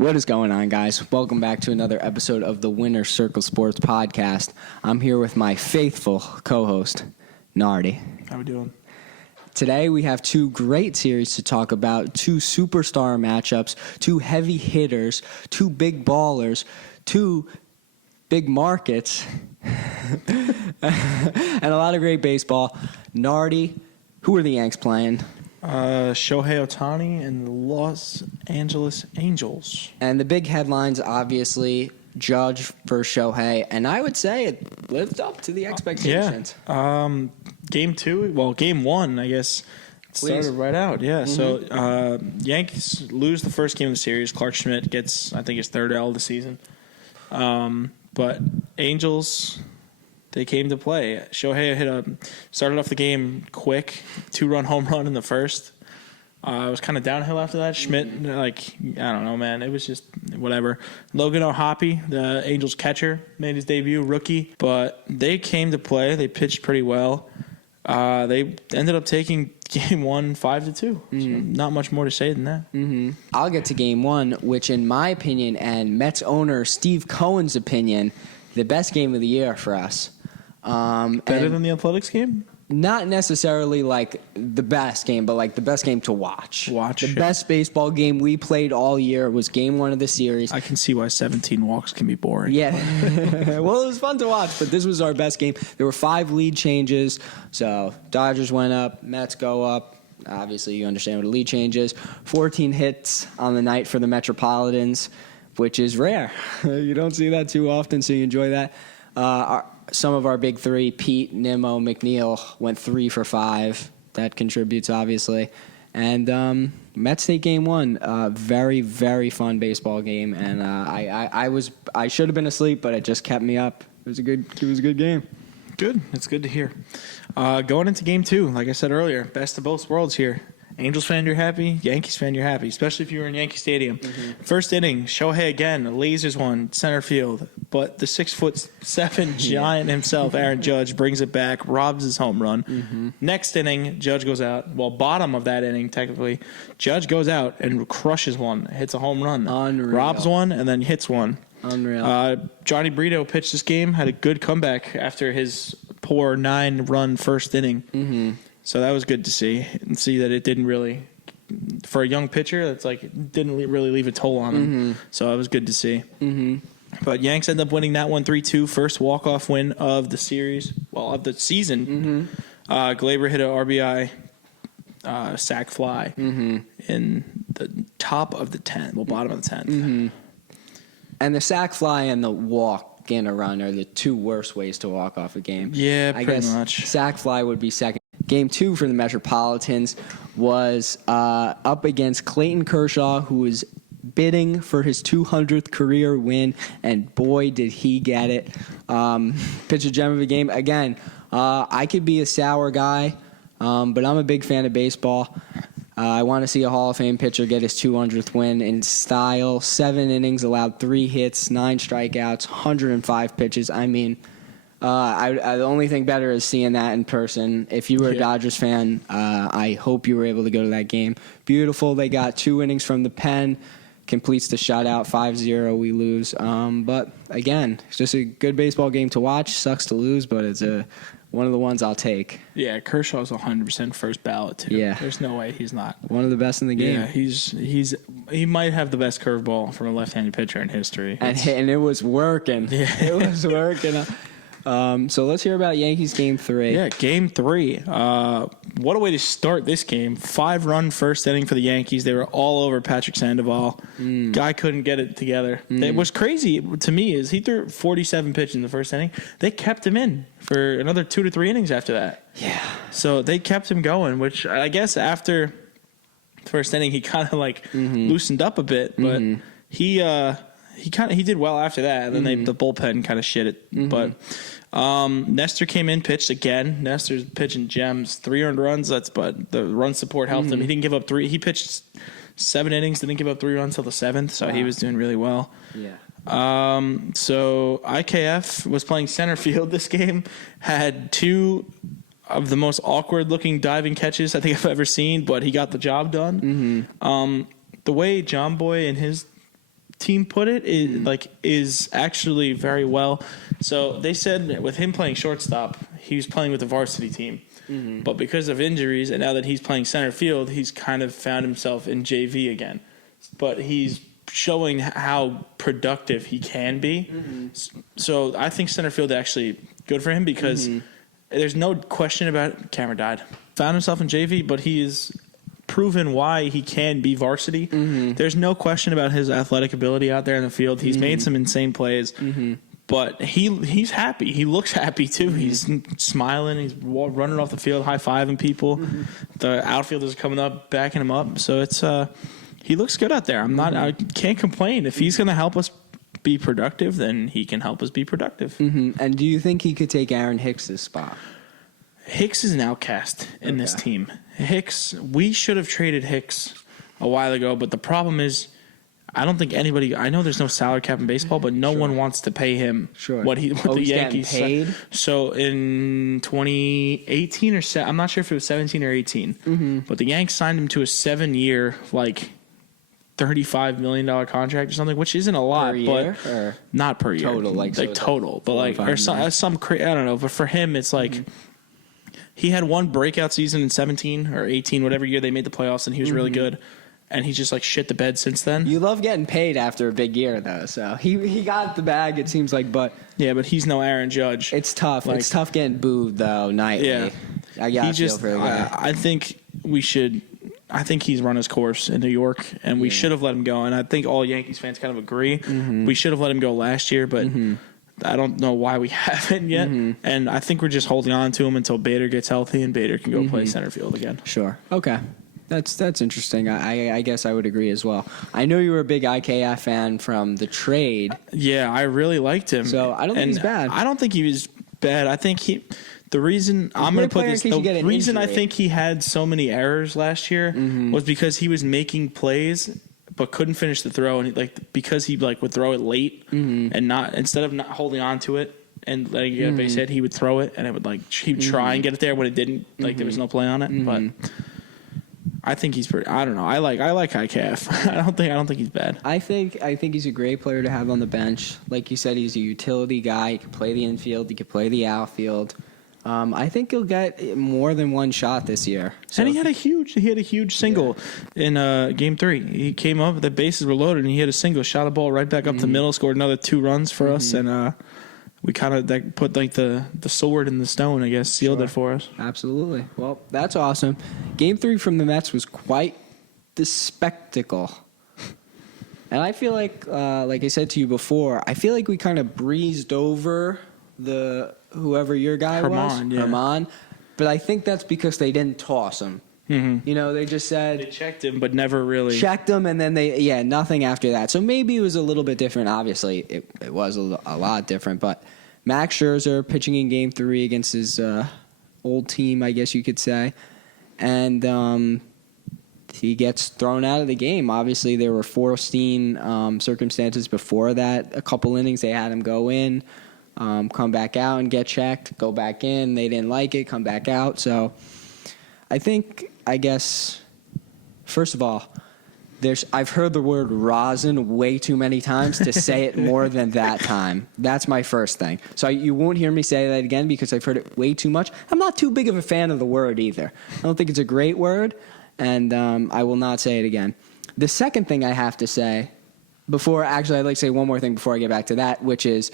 What is going on, guys? Welcome back to another episode of the Winner Circle Sports Podcast. I'm here with my faithful co-host, Nardi. How we doing? Today we have two great series to talk about, two superstar matchups, two heavy hitters, two big ballers, two big markets, and a lot of great baseball. Nardi, who are the Yanks playing? Shohei Ohtani and the Los Angeles Angels. And the big headlines, obviously, Judge versus Shohei, and I would say it lived up to the expectations. Game one, I guess, it started right out. Yeah, So Yankees lose the first game of the series. Clark Schmidt gets, I think, his third L of the season. But Angels, they came to play. Shohei started off the game quick, 2-run home run in the first. It was kind of downhill after that. Schmidt, I don't know, man. It was just whatever. Logan O'Hoppe, the Angels catcher, made his debut, rookie. But they came to play. They pitched pretty well. They ended up taking game one 5-2. So not much more to say than that. I'll get to game one, which in my opinion and Mets owner Steve Cohen's opinion, the best game of the year for us. Better than the Athletics game? Not necessarily like the best game, but like the best game to watch. The best baseball game we played all year was game one of the series. I can see why 17 walks can be boring. Yeah. Well, it was fun to watch, but this was our best game. There were 5 lead changes. So Dodgers went up, Mets go up. Obviously, you understand what a lead change is. 14 hits on the night for the Metropolitans, which is rare. You don't see that too often, so you enjoy that. Some of our big three, Pete, Nimmo, McNeil, went 3 for 5. That contributes, obviously. And Mets take game one. Very, very fun baseball game. And I should have been asleep, but it just kept me up. It was a good game. Good. It's good to hear. Going into game two, like I said earlier, best of both worlds here. Angels fan, you're happy. Yankees fan, you're happy, especially if you were in Yankee Stadium. First inning, Shohei again, lasers one, center field. But the 6'7" giant himself, Aaron Judge, brings it back, robs his home run. Next inning, Judge goes out. Well, bottom of that inning, technically. Judge goes out and crushes one, hits a home run. Unreal. Robs one, and then hits one. Unreal. Johnny Brito pitched this game, had a good comeback after his poor 9-run first inning. So that was good to see, and see that it didn't really, for a young pitcher, that's like it didn't really leave a toll on him. So it was good to see. But Yanks end up winning that one 3-2, first walk-off win of the series, well, of the season. Glaber hit an RBI sac fly in the top of the 10th, well, bottom of the 10th. And the sac fly and the walk in a run are the two worst ways to walk off a game. Yeah, I pretty guess much. Sac fly would be second. Game two for the Metropolitans was up against Clayton Kershaw, who was bidding for his 200th career win, and boy, did he get it. Pitch a gem of a game. Again, I could be a sour guy, but I'm a big fan of baseball. I want to see a Hall of Fame pitcher get his 200th win in style. 7 innings, allowed 3 hits, 9 strikeouts, 105 pitches. I mean, the only thing better is seeing that in person. If you were a Dodgers fan, I hope you were able to go to that game. Beautiful. They got 2 innings from the pen. Completes the shutout, 5-0. We lose. But, again, it's just a good baseball game to watch. Sucks to lose, but it's one of the ones I'll take. Yeah, Kershaw's 100% first ballot, too. Yeah. There's no way he's not. One of the best in the game. Yeah, he might have the best curveball from a left-handed pitcher in history. And it was working. Yeah. It was working. So let's hear about Yankees Game 3. Yeah, Game 3. What a way to start this game. 5-run first inning for the Yankees. They were all over Patrick Sandoval. Guy couldn't get it together. It was crazy to me is he threw 47 pitches in the first inning. They kept him in for another 2 to 3 innings after that. Yeah. So they kept him going, which I guess after the first inning he kind of like loosened up a bit, but he did well after that, and then the bullpen kind of shit it. But Nestor came in, pitched again. Nestor's pitching gems, 3 earned runs. But the run support helped him. He didn't give up 3. He pitched 7 innings, didn't give up 3 runs till the 7th, so he was doing really well. Yeah. So IKF was playing center field this game, had 2 of the most awkward-looking diving catches I think I've ever seen, but he got the job done. The way John Boy and his team put it, is actually very well. So they said with him playing shortstop, he was playing with the varsity team. Mm-hmm. But because of injuries, and now that he's playing center field, he's kind of found himself in JV again. But he's showing how productive he can be. Mm-hmm. So I think center field actually good for him because there's no question about it. Camera died. Found himself in JV, but he is proven why he can be varsity. Mm-hmm. There's no question about his athletic ability out there in the field. He's made some insane plays, but he's happy. He looks happy too. He's smiling. He's running off the field, high-fiving people. The outfielders are coming up, backing him up. So it's he looks good out there. I can't complain. If he's going to help us be productive, then he can help us be productive. And do you think he could take Aaron Hicks' spot? Hicks is an outcast in this team. Hicks, we should have traded Hicks a while ago, but the problem is I don't think anybody – I know there's no salary cap in baseball, but no one wants to pay him what the Yankees paid? So in 2018 or I'm not sure if it was 17 or 18, but the Yanks signed him to a 7-year, $35 million contract or something, which isn't a lot, per year, but or not per year. Total, total, but or some I don't know. But for him, it's he had one breakout season in 17 or 18, whatever year they made the playoffs, and he was really good. And he's just shit the bed since then. You love getting paid after a big year, though. So he got the bag, it seems like, but yeah, but he's no Aaron Judge. It's tough. It's tough getting booed though nightly. Yeah, I got feel for the guy. I think we should. I think he's run his course in New York, and we should have let him go. And I think all Yankees fans kind of agree. We should have let him go last year, but I don't know why we haven't yet. And I think we're just holding on to him until Bader gets healthy and Bader can go play center field again. Sure. Okay. That's interesting. I guess I would agree as well. I know you were a big IKF fan from the trade. Yeah, I really liked him. So I don't think he's bad. I don't think he was bad. I think the reason I'm going to put this, the reason I think he had so many errors last year was because he was making plays but couldn't finish the throw, and because he would throw it late and not instead of not holding on to it and letting it get a base hit, he would throw it and it would he'd try and get it there when it didn't. There was no play on it, but. I think he's pretty. I don't know. I like IKF. I don't think he's bad. I think he's a great player to have on the bench. Like you said, he's a utility guy. He can play the infield. He can play the outfield. I think he'll get more than one shot this year. So. And he had a huge single in Game 3. He came up, the bases were loaded, and he hit a single, shot a ball right back up the middle, scored another 2 runs for us, and we kind of put the sword in the stone, I guess, sealed it for us. Absolutely. Well, that's awesome. Game 3 from the Mets was quite the spectacle. And I feel like I said to you before, I feel like we kind of breezed over whoever your guy was. Herman. But I think that's because they didn't toss him. They just said... They checked him, but never really... Checked him, and then nothing after that. So maybe it was a little bit different. Obviously, it was a lot different. But Max Scherzer pitching in Game 3 against his old team, I guess you could say. And he gets thrown out of the game. Obviously, there were foreseen circumstances before that. A couple innings, they had him go in, come back out and get checked, go back in. They didn't like it, come back out. So... I guess, first of all, I've heard the word rosin way too many times to say it more than that time. That's my first thing. So you won't hear me say that again because I've heard it way too much. I'm not too big of a fan of the word either. I don't think it's a great word, and I will not say it again. The second thing I have to say I'd like to say one more thing before I get back to that, which is,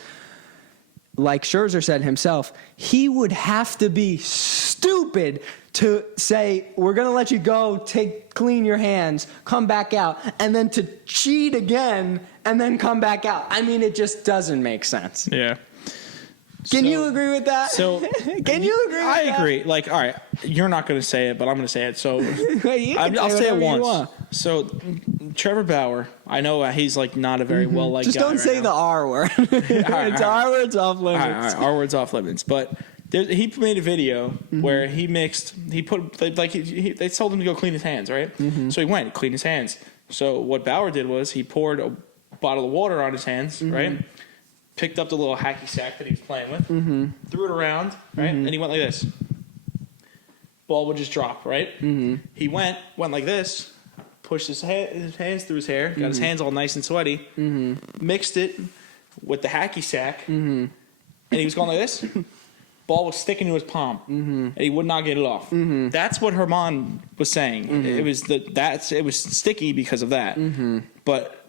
like Scherzer said himself, he would have to be stupid to say, we're going to let you go, clean your hands, come back out, and then to cheat again and then come back out. I mean, it just doesn't make sense. Yeah. Can you agree with that? So Can you agree with that? I agree. All right, you're not going to say it, but I'm going to say it. So I'll say it once. So Trevor Bauer, I know he's not a very well-liked guy. Just don't say the R word. It's R word's off limits. All right, R word's off limits. But he made a video where they told him to go clean his hands, right? So he went, cleaned his hands. So what Bauer did was he poured a bottle of water on his hands, right? Picked up the little hacky sack that he was playing with, threw it around, right? And he went like this. Ball would just drop, right? He went like this, pushed his hands through his hair, got his hands all nice and sweaty, mixed it with the hacky sack, and he was going like this. Ball was sticking to his palm, and he would not get it off. That's what Herman was saying. It was sticky because of that. But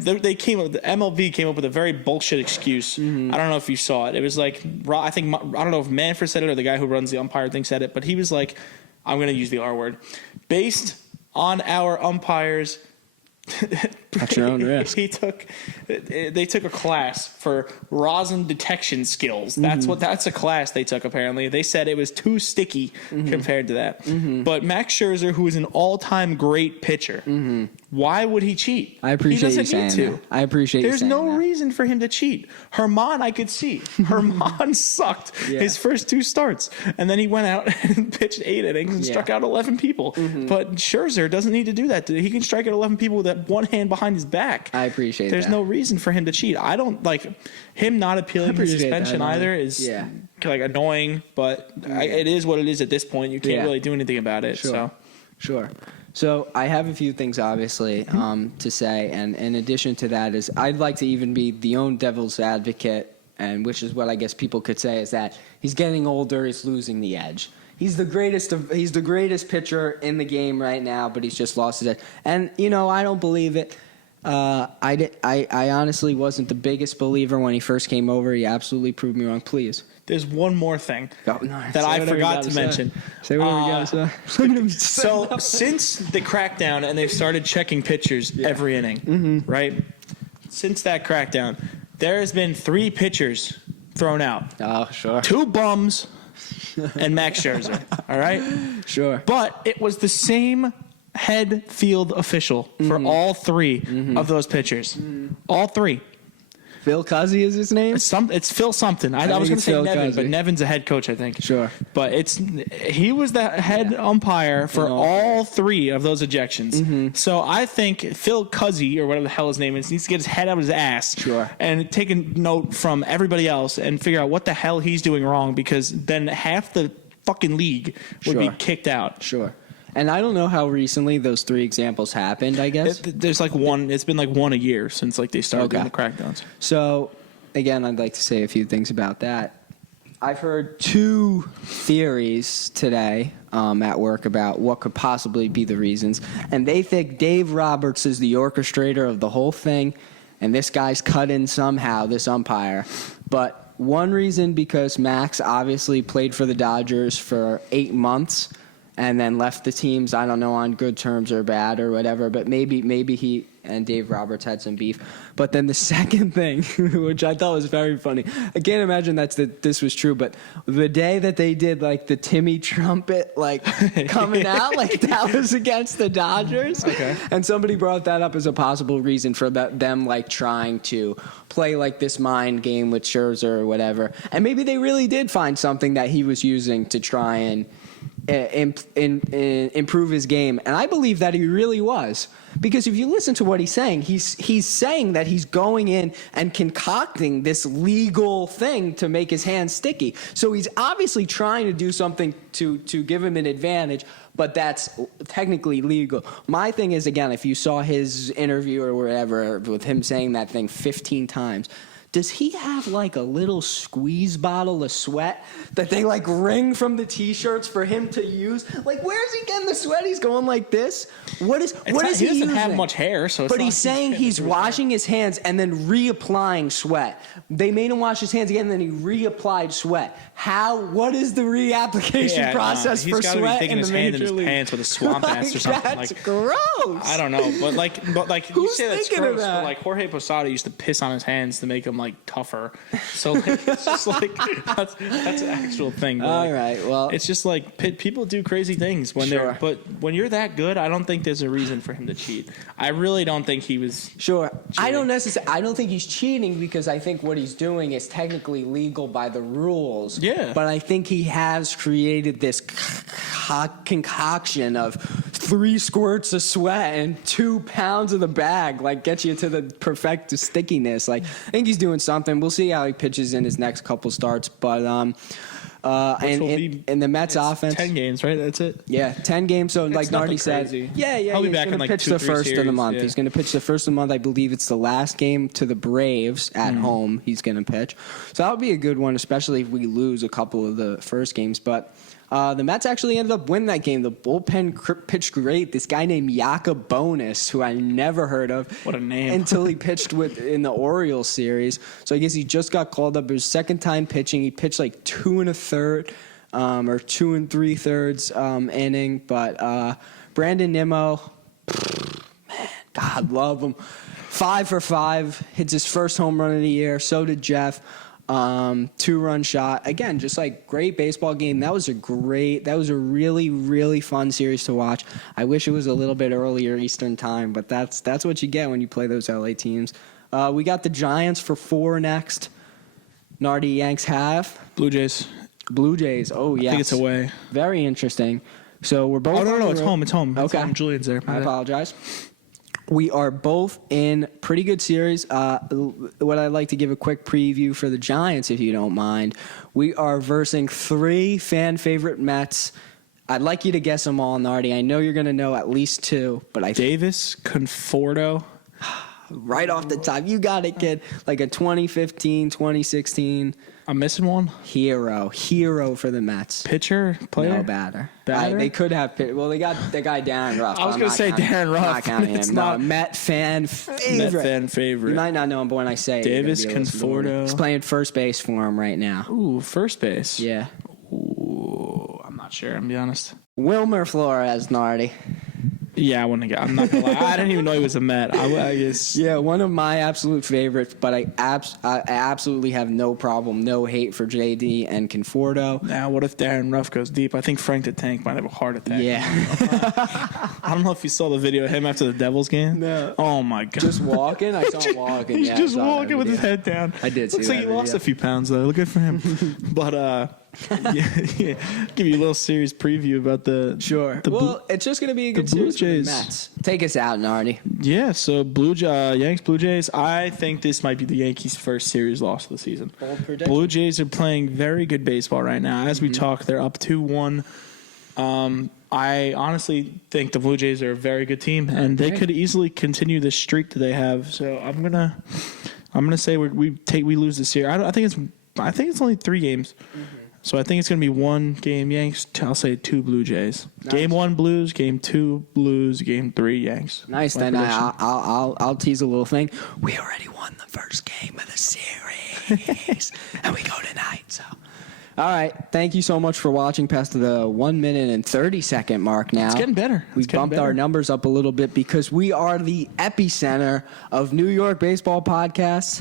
they came up. The MLB came up with a very bullshit excuse. I don't know if you saw it. It was like I don't know if Manfred said it or the guy who runs the umpire thing said it, but he was like, "I'm going to use the R word, based on our umpires." At your own risk. They took a class for rosin detection skills. That's a class they took apparently. They said it was too sticky compared to that. But Max Scherzer, who is an all-time great pitcher, why would he cheat? I appreciate you saying that. I appreciate There's you saying no that. reason for him to cheat. Herman, I could see. Herman sucked his first 2 starts, and then he went out and pitched 8 innings and struck out 11 people. But Scherzer doesn't need to do that. He can strike out 11 people with that one hand behind his back. I appreciate There's that. no reason for him to cheat. I don't like him not appealing his suspension either is like annoying, but it is what it is at this point. You can't really do anything about it. Sure. So I have a few things, obviously, to say, and in addition to that is I'd like to even be the own devil's advocate, and which is what I guess people could say is that he's getting older, he's losing the edge. He's the greatest pitcher in the game right now, but he's just lost his edge. And I don't believe it. I honestly wasn't the biggest believer when he first came over. He absolutely proved me wrong. Please. There's one more thing that I forgot to mention. Say whatever you gotta say. So since the crackdown and they've started checking pitchers every inning, right? Since that crackdown, there has been 3 pitchers thrown out. Oh, sure. 2 bums and Max Scherzer. All right? Sure. But it was the same head field official for all 3 of those pitchers. All 3. Phil Cuzzi is his name? It's Phil something. I was going to say Phil Nevin, Cuzzi. but Nevin's a head coach, I think. Sure. But he was the head umpire for all 3 of those ejections. So I think Phil Cuzzi, or whatever the hell his name is, needs to get his head out of his ass and take a note from everybody else and figure out what the hell he's doing wrong, because then half the fucking league would be kicked out. Sure. And I don't know how recently those 3 examples happened, I guess. There's like one. It's been like one a year since like they started doing the crackdowns. So, again, I'd like to say a few things about that. I've heard 2 theories today at work about what could possibly be the reasons. And they think Dave Roberts is the orchestrator of the whole thing, and this guy's cut in somehow, this umpire. But one reason, because Max obviously played for the Dodgers for 8 months, and then left the teams, I don't know, on good terms or bad or whatever, but maybe he and Dave Roberts had some beef. But then the second thing, which I thought was very funny, I can't imagine that this was true, but the day that they did like the Timmy trumpet like coming out, like that was against the Dodgers. Okay. And somebody brought that up as a possible reason for them like trying to play like this mind game with Scherzer or whatever. And maybe they really did find something that he was using to try and improve his game, and I believe that he really was, because if you listen to what he's saying, he's saying that he's going in and concocting this legal thing to make his hands sticky. So he's obviously trying to do something to give him an advantage, but that's technically legal. My thing is, again, if you saw his interview or whatever with him saying that thing 15 times, does he have like a little squeeze bottle of sweat that they like wring from the T-shirts for him to use? Like, where's he getting the sweat? He's going like this. What is he using? He doesn't have much hair, so. But he's saying he's washing his hands and then reapplying sweat. They made him wash his hands again, and then he reapplied sweat. What is the reapplication process for sweat in the Major League? His pants with a swamp ass or something. That's gross. I don't know, but like you say that's gross. But like Jorge Posada used to piss on his hands to make them like tougher. So like, it's just like that's an actual thing. All right, well, it's just like people do crazy things when they're. But when you're that good, I don't think there's a reason for him to cheat. I really don't think he was. Sure, cheating. I don't think he's cheating, because I think what he's doing is technically legal by the rules. Yeah. But I think he has created this concoction of 3 squirts of sweat and 2 pounds of the bag, like gets you to the perfect stickiness. Like, I think he's doing something. We'll see how he pitches in his next couple starts. But And the Mets offense. 10 games, right? That's it? Yeah, 10 games. So, like Nardi said, yeah, He'll be back in he's going like to pitch 2-3 the first of the series, month. yeah. He's going to pitch the first of the month. I believe it's the last game to the Braves at home he's going to pitch. So that would be a good one, especially if we lose a couple of the first games. But the Mets actually ended up winning that game. The bullpen pitched great. This guy named Yaka Bonus, who I never heard of. What a name. Until he pitched in the Orioles series. So I guess he just got called up. It was second time pitching. He pitched like 2 1/3 or 2 3/3 inning. But Brandon Nimmo, man, God love him. 5 for 5, hits his first home run of the year. So did Jeff. 2-run shot. Again, just like great baseball game. That was a really, really fun series to watch. I wish it was a little bit earlier Eastern time, but that's what you get when you play those LA teams. We got the Giants for 4 next. Nardi, Yanks have. Blue Jays. Oh, yes. I think it's away. Very interesting. So we're both. Oh, no, it's home. It's home. Okay. It's home. Julian's there. I apologize. We are both in pretty good series. What I'd like to give a quick preview for the Giants, if you don't mind. We are versing 3 fan favorite Mets. I'd like you to guess them all, Nardi. I know you're going to know at least 2, but Davis, Conforto. Right off the top, you got it, kid. Like a 2015, 2016 I'm missing one. hero for the Mets. Pitcher, player. No, batter. Batter? They could have. Well, they got the guy Darren Ruff. I was going to say Darren Ruff. Not counting him. It's No, not Met fan favorite. Met fan favorite. You might not know him, but when I say it, Davis, you're gonna be able to know him. Conforto. He's playing first base for him right now. Ooh, first base. Yeah. Ooh, I'm not sure. I'm gonna be honest. Wilmer Flores, Nardi. Yeah, I wouldn't get. I'm not gonna lie. I didn't even know he was a Met. I guess. Yeah, one of my absolute favorites, but I absolutely have no problem, no hate for JD and Conforto. Now, what if Darren Ruff goes deep? I think Frank the Tank might have a heart attack. Yeah. I don't know if you saw the video of him after the Devils game. No. Oh my god. Just walking? I saw him walking. He's Yeah, just I saw that walking with his video. head down. I did see Looks like that he lost video. a few pounds though. Look good for him. But yeah, give you a little series preview about the Sure. It's just going to be a good Blue series for the Jays. Mets. Take us out, Nardi. Yeah, so Yanks, Blue Jays. I think this might be the Yankees' first series loss of the season. Bold prediction. Blue Jays are playing very good baseball right now. As we talk, they're up 2-1. I honestly think the Blue Jays are a very good team, and they could easily continue the streak that they have. So I'm gonna say we lose this year. I think it's only 3 games. So I think it's going to be 1 game Yanks. I'll say 2 Blue Jays. Nice. Game 1 Blues, game 2 Blues, game 3 Yanks. Nice. Then I'll tease a little thing. We already won the first game of the series, and we go tonight. So, all right. Thank you so much for watching past the 1 minute and 30-second mark. Now it's getting better. We've bumped our numbers up a little bit because we are the epicenter of New York baseball podcasts.